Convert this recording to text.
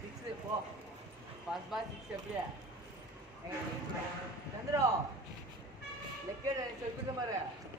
six போ pass pass six எப்படியா சந்திரோ லெக்கேட் சொல்லுங்க பாரு